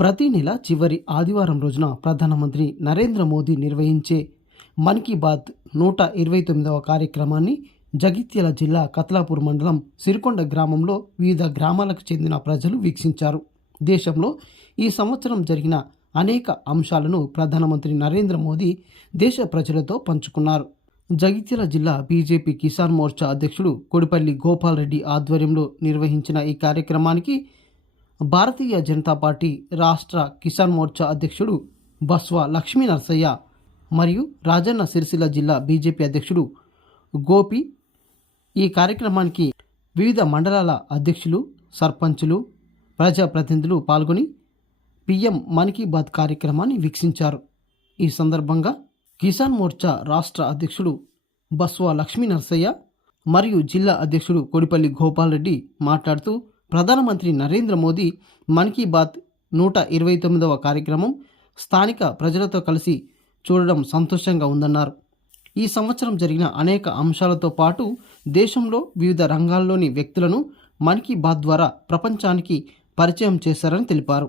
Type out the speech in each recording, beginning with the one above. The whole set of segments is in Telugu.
ప్రతి నెల చివరి ఆదివారం రోజున ప్రధానమంత్రి నరేంద్ర మోదీ నిర్వహించే మన్ కీ బాత్ నూట ఇరవై తొమ్మిదవ కార్యక్రమాన్ని జగిత్యాల జిల్లా కత్లాపూర్ మండలం సిరికొండ గ్రామంలో వివిధ గ్రామాలకు చెందిన ప్రజలు వీక్షించారు. దేశంలో ఈ సంవత్సరం జరిగిన అనేక అంశాలను ప్రధానమంత్రి నరేంద్ర మోదీ దేశ ప్రజలతో పంచుకున్నారు. జగిత్యాల జిల్లా బీజేపీ కిసాన్ మోర్చా అధ్యక్షుడు కొడిపల్లి గోపాల్ రెడ్డి ఆధ్వర్యంలో నిర్వహించిన ఈ కార్యక్రమానికి భారతీయ జనతా పార్టీ రాష్ట్ర కిసాన్ మోర్చా అధ్యక్షుడు బస్వ లక్ష్మీ నరసయ్య మరియు రాజన్న సిరిసిల్ల జిల్లా బీజేపీ అధ్యక్షుడు గోపి. ఈ కార్యక్రమానికి వివిధ మండలాల అధ్యక్షులు సర్పంచులు ప్రజాప్రతినిధులు పాల్గొని పిఎం మన్ కీ బాత్ కార్యక్రమాన్ని వీక్షించారు. ఈ సందర్భంగా కిసాన్ మోర్చా రాష్ట్ర అధ్యక్షుడు బస్వ లక్ష్మీ నరసయ్య మరియు జిల్లా అధ్యక్షుడు కొడిపల్లి గోపాల్ రెడ్డి మాట్లాడుతూ ప్రధానమంత్రి నరేంద్ర మోదీ మన్ కీ బాత్ నూట ఇరవై తొమ్మిదవ కార్యక్రమం స్థానిక ప్రజలతో కలిసి చూడడం సంతోషంగా ఉందన్నారు. ఈ సంవత్సరం జరిగిన అనేక అంశాలతో పాటు దేశంలో వివిధ రంగాల్లోని వ్యక్తులను మన్ కీ బాత్ ద్వారా ప్రపంచానికి పరిచయం చేశారని తెలిపారు.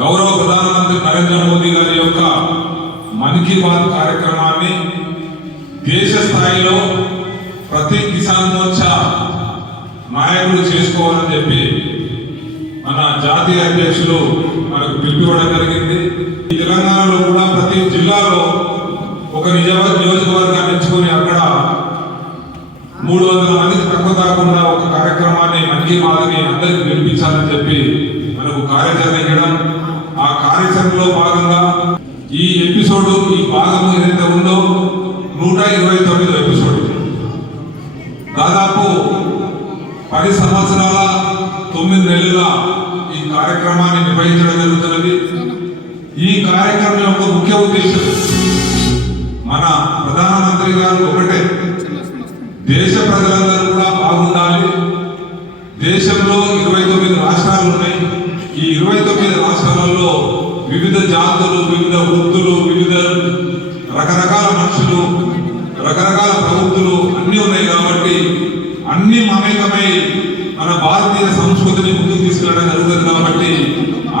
గౌరవ ప్రధానమంత్రి నరేంద్ర మోదీ గారి యొక్క మన్ కీ బాత్ కార్యక్రమాన్ని దేశ స్థాయిలో ప్రతి కిసాన్ మోర్చా నాయకుడు చేసుకోవాలని చెప్పి మన జాతీయ అధ్యక్షులు మనకు పిలిపివ్వడం జరిగింది. ఈ తెలంగాణలో కూడా ప్రతి జిల్లాలో ఒక నిజ నియోజకవర్గాన్ని ఎంచుకొని అక్కడ మూడు వందల మందికి తక్కువ కాకుండా ఒక కార్యక్రమాన్ని మనకి మాదిరి అందరికి నిర్మించాలని చెప్పి మనకు కార్యాచరణ ఇవ్వడం పది సంవత్సరాల తొమ్మిది నెలల ఈ కార్యక్రమాన్ని నిర్వహించడం జరుగుతున్నది. ఈ కార్యక్రమం యొక్క ముఖ్య ఉద్దేశం మన ప్రధానమంత్రి గారు ఒకటే. దేశ ప్రజలందరూ కూడా బాగుండాలి. దేశంలో ఇరవై తొమ్మిది రాష్ట్రాలు ఉన్నాయి. ఈ ఇరవై తొమ్మిది రాష్ట్రాలలో వివిధ జాతులు వివిధ వృత్తులు వివిధ రకరకాల మనుషులు రకరకాల ప్రవృత్తులు అన్నీ ఉన్నాయి కాబట్టి అన్ని మమేకమై మన భారతీయ సంస్కృతిని ముందుకు తీసుకెళ్ళడం జరుగుతుంది కాబట్టి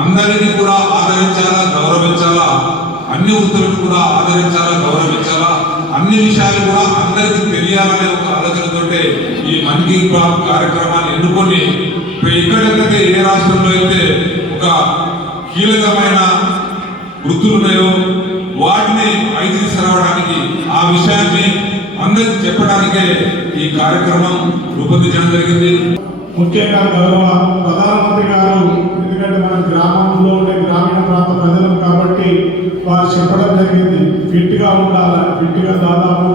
అందరినీ కూడా ఆదరించాలా గౌరవించాలా? అన్ని వృత్తులను కూడా ఆదరించాలా గౌరవించాలా? అన్ని విషయాలు కూడా అందరికీ తెలియాలనే ఒక ఆలోచనతోటే ఈ మన్ కీ బాత్ కార్యక్రమాన్ని ఎన్నుకొని ఎక్కడెక్కడైతే ఏ రాష్ట్రంలో అయితే ఒక కీలకమైన వృత్తులు ఉన్నాయో వాటిని పైకి తీసుకురావడానికి ఆ విషయాన్ని అందరికి చెప్పడానికే ఈ కార్యక్రమం రూపొందించడం జరిగింది. ముఖ్యంగా గౌరవ ప్రధానమంత్రి గారు ఎందుకంటే మన గ్రామంలో ఉండే గ్రామీణ ప్రాంత ప్రజలు కాబట్టి వారు చెప్పడం జరిగింది. ఫిట్గా ఉండాలి. ఫిట్గా దాదాపు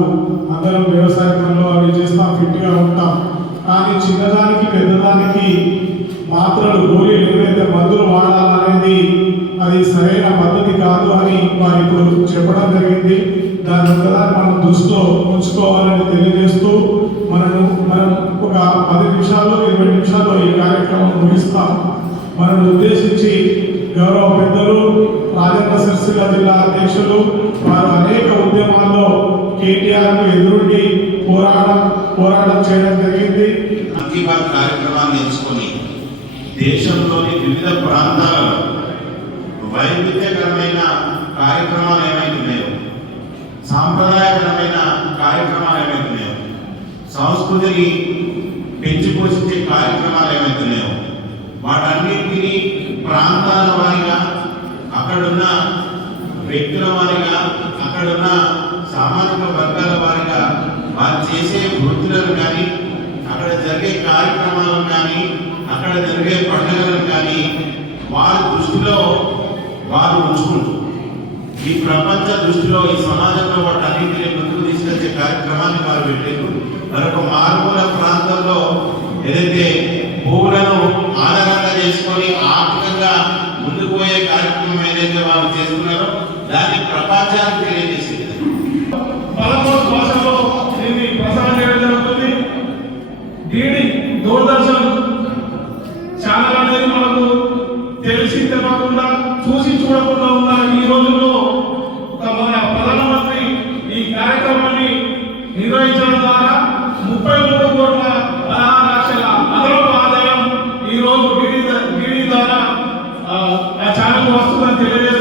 అందరం వ్యవసాయ పనులు అవి చేస్తాం ఫిట్గా ఉంటాం. కానీ చిన్నదానికి పెద్దదానికి మాత్రలు గోళీలు ఏవైతే మందులు వాడాలనేది అది సరైన పద్ధతి కాదు అని వారు ఇప్పుడు చెప్పడం జరిగింది. దాని ద్వారా మనం దృష్టిలో ఉంచుకోవాలని తెలియజేస్తూ మనము మనం ఒక పది నిమిషాల్లో ఇరవై నిమిషాల్లో ఈ కార్యక్రమం ముగిస్తాం. మనల్ని ఉద్దేశించి గౌరవ పెద్దలు రాజన్న సిరిసిల్ల జిల్లా అధ్యక్షులు వారు అనేక ఉద్యమాల్లో కేటీఆర్ ఎదురుండి పోరాటం పోరాటం చేయడం జరిగింది. మన్ కీ బాత్ కార్యక్రమాన్ని ఎంచుకొని దేశంలోని వివిధ ప్రాంతాలలో వైవిధ్యకరమైన కార్యక్రమాలు ఏమైతున్నాయో సాంప్రదాయపరమైన కార్యక్రమాలు ఏమైతున్నాయో సంస్కృతిని పెంచి పోషించే కార్యక్రమాలు ఏమైతున్నాయో వాటన్నింటినీ ప్రాంతాల వారిగా అక్కడున్న వ్యక్తుల వారిగా అక్కడున్న సామాజిక వర్గాల వారిగా వారు చేసే వృత్తులను కానీ అక్కడ జరిగే కార్యక్రమాలను కానీ అక్కడ జరిగే పండుగలను కానీ వారి దృష్టిలో వారు ఉంచుకుంటారు ఈ ప్రపంచ దృష్టిలో ఈ సమాజంలో వాటన్నింటినీ ముందుకు తీసుకొచ్చే కార్యక్రమాన్ని వారు పెట్టారు మరొక మారుమూల ప్రాంతంలో ఏదైతే భూములను ఆధారంగా చేసుకొని ఆర్థికంగా ముందుకు పోయే కార్యక్రమం ఏదైతే వారు చేస్తున్నారో దాన్ని ప్రపంచానికి తెలియజేస్తారు నిర్వహించడం ద్వారా ముప్పై మూడు కోట్ల పదహారు లక్షల అదనపు ఆదాయం ఈ రోజు గిరి ద్వారా ఛానల్ వస్తుందని తెలియజేస్తూ